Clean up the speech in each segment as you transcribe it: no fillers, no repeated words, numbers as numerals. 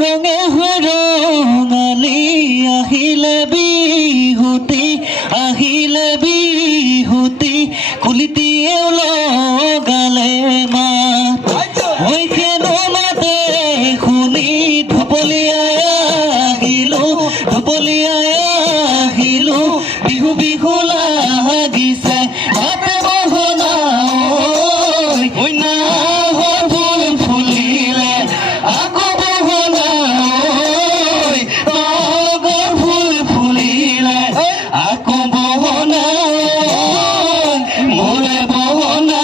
ৰঙে ৰঙালী আহিলে বিহুতি কুলিটিয়ে লগালে মাত হৈছে মাতে শুনি ঢপলিয়াই আহিলো বিহু বিহু লাগিছে হাতে বহনা ফুল ফুলিলে আকৌ বহনা তগৰ ফুল ফুলিলে আকৌ বহনা মোৰে বহনা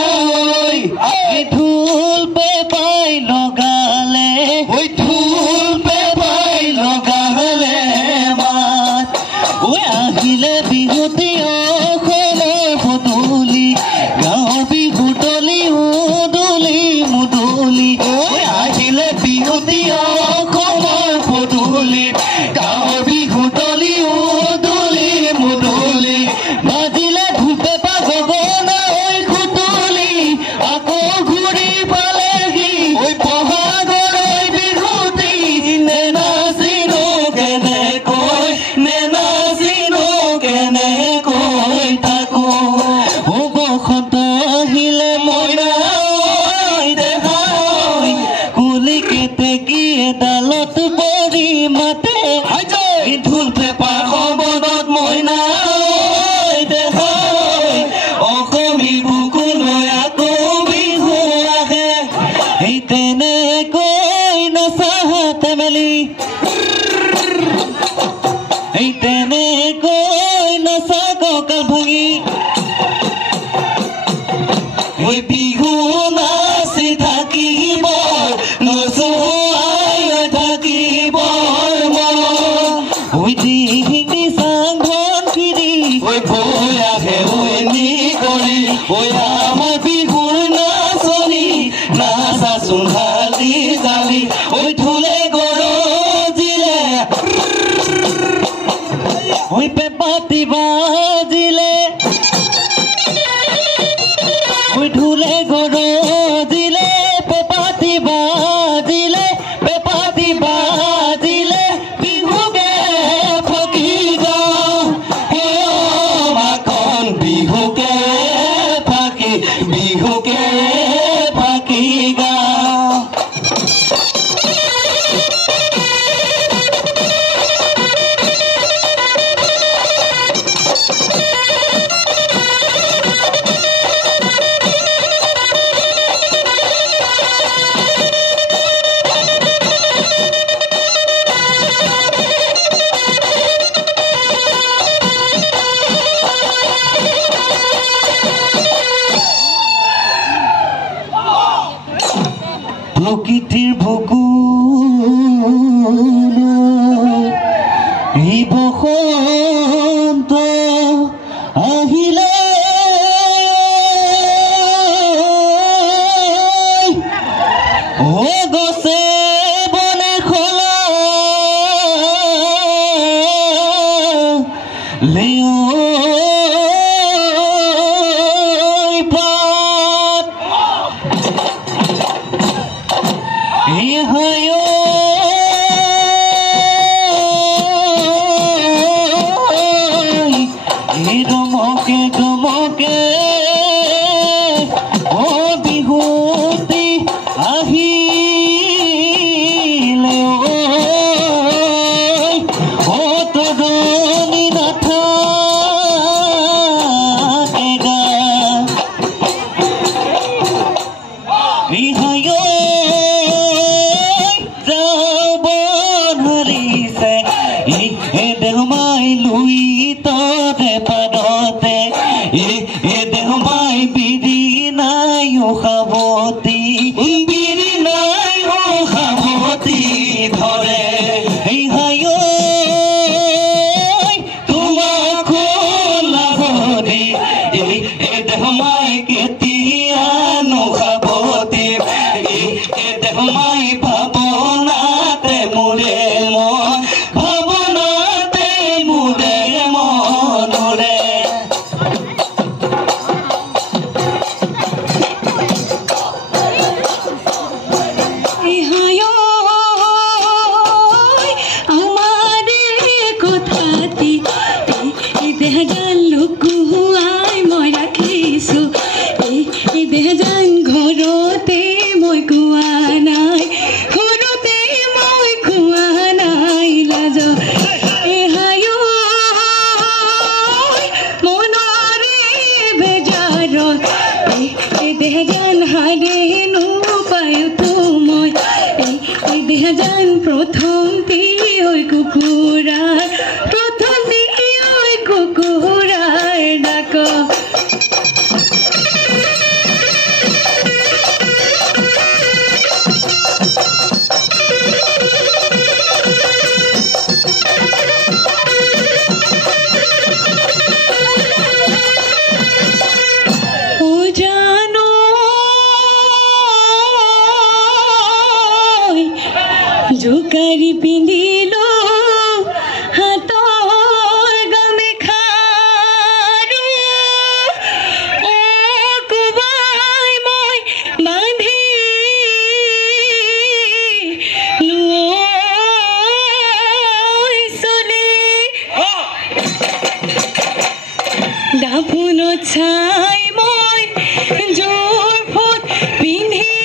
ঢোল পেপাই লগালে মাত আহিলে বিহুতি অসমৰ পদূলি গাঁৱৰ বিহু তলি মুদলি আহিলে বিহুতি অসমৰ পদূলি গাঁৱৰ বিহু তলি মুদলি বাজিলে ধূপেপা গগনা খুতুলি আকৌ ঘূৰি পালেহি বহাগৰ বিহুতি নেনাচিনো কেনেকৈ থাকো বসন্ত আহিলে মইনা দেখাই কুলি কেতেকী এডালত পৰি মাতে ঢোল পেপাৰ খবৰত মইনা দেখাই অসমী বুকুলৈ আকৌ বিহু আহে এই তেনেকৈ নচাহাতে মেলি এই তেনেকৈ নচা কঁকাল ভাঙি বিহু নাচি থাকিব নচুৱাই থাকিব ডিঙি চাং ধনখিৰি বৈ আহে কৰি আমাৰ বিহুৰ নাচনি নাচা চোহালি জালি ঢোলে গৰজিলে পেপাতি বাজিলে ঢোলে গৰজিলে পেপাতি বাজিলে বিহুকে ফাকি গাওঁ মাখন বিহুকে ফাকি গাওঁ প্ৰকৃতিৰ বুকুলৈ এই বসন্ত আহিলে গছে বনে খোলা ডমকে বিহুতি আহিলে তৰণি নাথাকে গা যাব ধৰিছে দেহমাই লুই ততে পাদতে দেহমাই বিৰি নাই খাবতি ধৰে তোমাক লাভতি দেহমাই কেতিয়া নোখাবতি দেহমাই ভাৱনাতে মোৰে মন ভাৱনাতে মোৰে মনৰে দেহাজান হাৰেনো পায়তো মই এই দেহাজান প্ৰথমটি ওই কুকুৰাৰ প্ৰথমটি ওই কুকুৰাৰ ডাক জোকাৰি পিন্ধিল হাতৰ গামেখাৰু কোবাই মই বান্ধি লৈ চলি দাপোনত চাই মই জোৰ ফুট পিন্ধি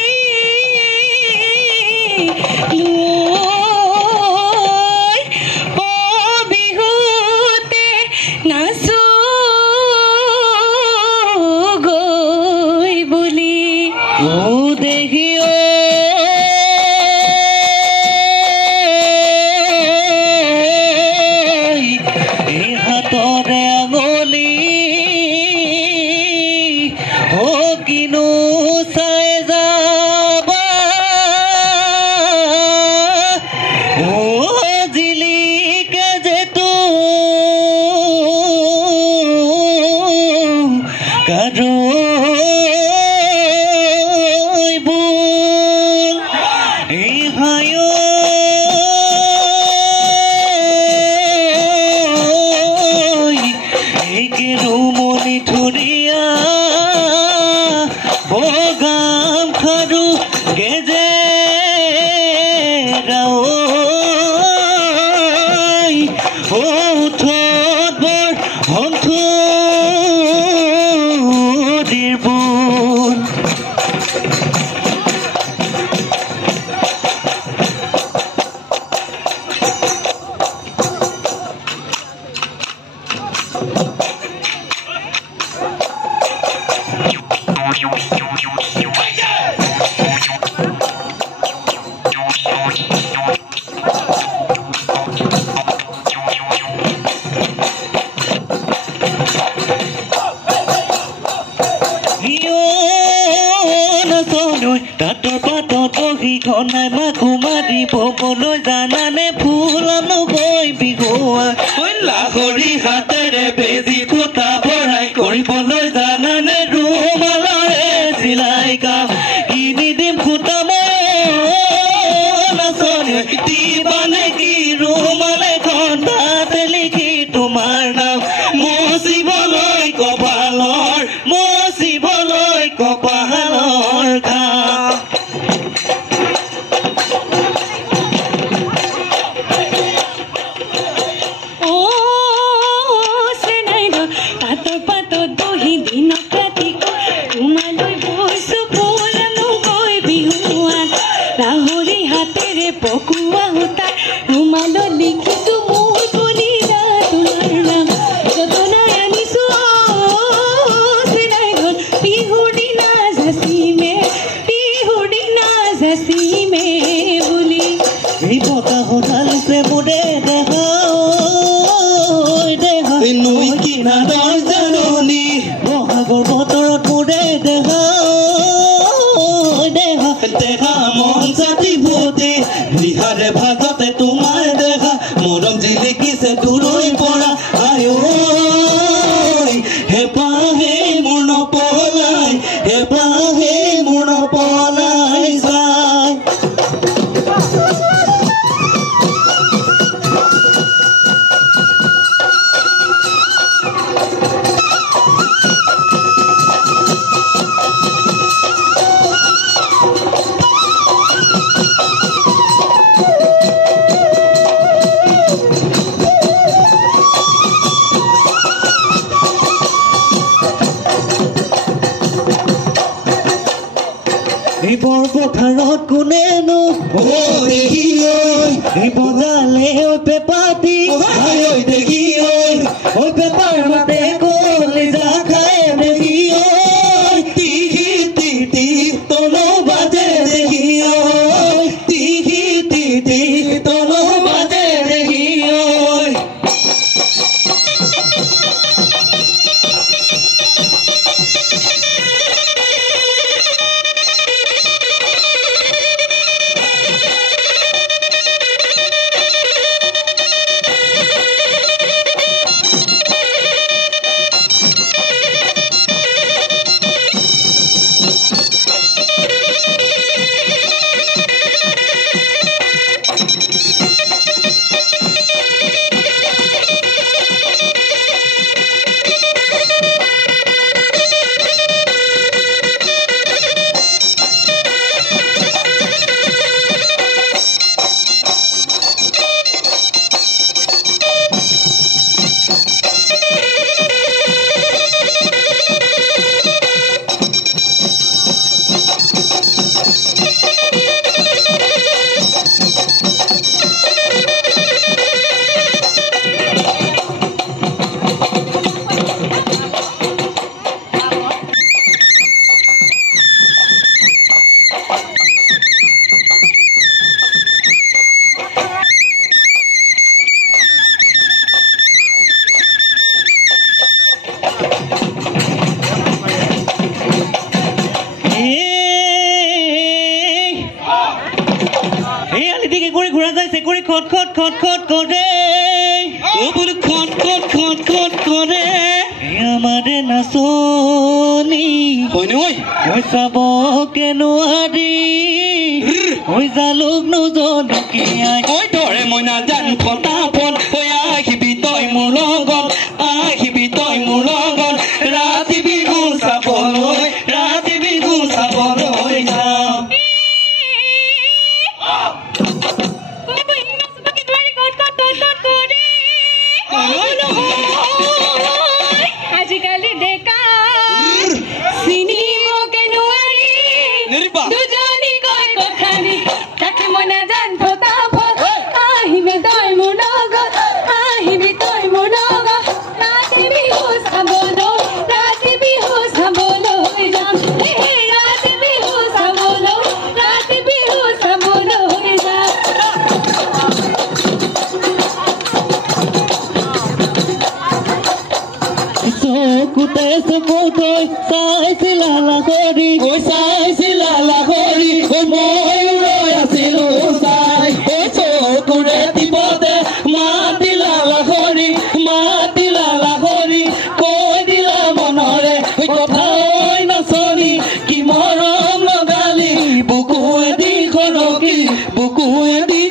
খট খট খট খট করে ও বলে খট খট খট খট করে আমারে নাচনি হয়নি ওই চাব কেন আদি ওই জালুক নজনকে ওই ধৰে মই নাজান ফটাফট ঐ আহিবি তই মোৰ লগত আহিবি তই মোৰ লগত ৰাতি বিহু চাবলৈ ৰাতি বিহু চাবলৈ যাম আজিকালি ডেকা চিনিব কেনুৱাৰী দুজনী কয় কথানি তাকে মই নাজান ফটাফট আহিবি তই মোৰ লগত আহিবি তই মোৰ লগত ৰাতি বিহু চাবলৈ যাম ৰাতি বিহু চাবলৈ যাম চকুতে চকুতৈ চাইছিলা লাহৰি ঐ চাইছিলা লাহৰি ঐ মই ৰৈ আছিলো চাই ঐ চকুৰে টিপতে মাতিলা লাহৰি কৈ দিলা মনৰে ঐ কথা ঐ নাচনি কি মৰম লগালি বুকুৱেদি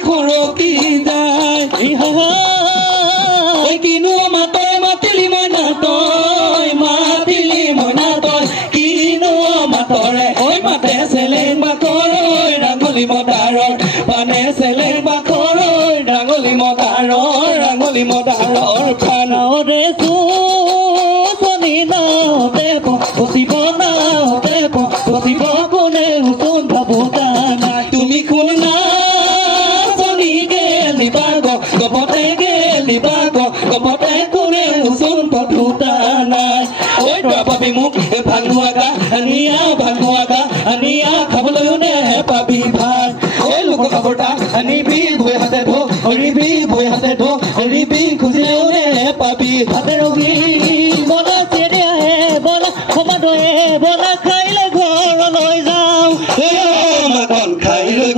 খৰকি যায় ঐ কিনো মাতৰ মাতিলি মই নাতই কিনো মাতৰে ঐ মাতে চেলেং বাকৰ ঐ ৰাঙলী মদাৰৰ পানে চেলেং বাকৰ ঐ ৰাঙলী মদাৰৰ খানাৰে চুচনি নাওতে পচিব কোনে হুচুন ভাবোতা নাই তুমি কোন নাচনি গেলিবা গপতে কোনে হুচুন পঠোতা নাই ঐ পাবি মোক ভাঙুৱাগা আনিয়া খাবলৈও নে পাবি ভাত ঐ লোক খাবৰটা আনিবি ভৈ হাতে ধৰিবি খুজিলেও নে পাবি হাতে ৰবি বলা চেৰে আহে বলা সমাদয়ে বলা খাইলে ঘৰলৈ যাওঁ মাখন খাইলৈ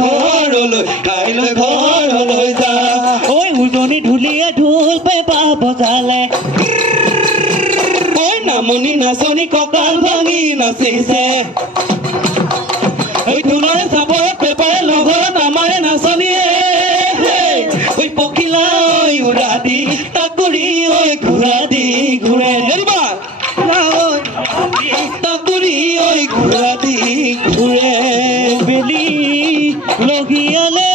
ঘৰলৈ যাওঁ ঐ উজনি ঢুলিয়ে ঢোল পেঁপা বজালে ঐ নামনি নাচনি কঁকাল ভাঙি নাচিছে ঐ ঢোলৰে চাপৰে পেঁপাৰে লগত আমাৰে নাচনিয়ে ঐ পখিলা ঐ উৰা দি তাকুৰি ঐ ঘূৰা দি ঘূৰে তাকুৰি ঐ ঘূৰা দি ঘূৰে বেলি লগিয়ালে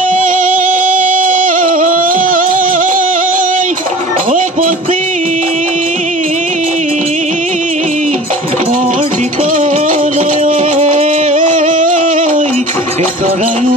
পচি মোৰ দিবলৈ চৰায়ো